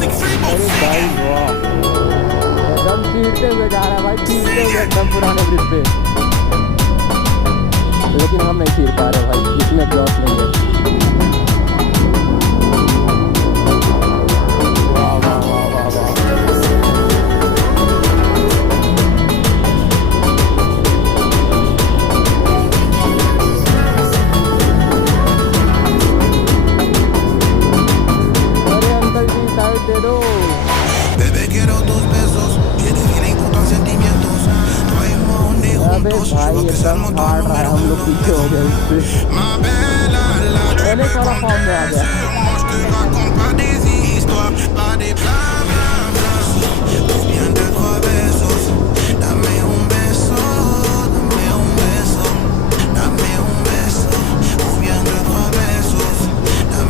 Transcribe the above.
अरे भाई वाह, एकदम चीरते हुए जा रहा है भाई, चीरते हुए एकदम पुराने ब्रिज पे। लेकिन हम नहीं चीर पा रहे भाई, इसमें एग्जॉस्ट नहीं है। वाह वाह वाह वाह वाह। अरे अंकल जी साइड दे दो। अबे भाई एकदम हार्ड रहा है, हम लोग पीछे हो गए उससे। पहले थोड़ा फॉर्म में आ गया।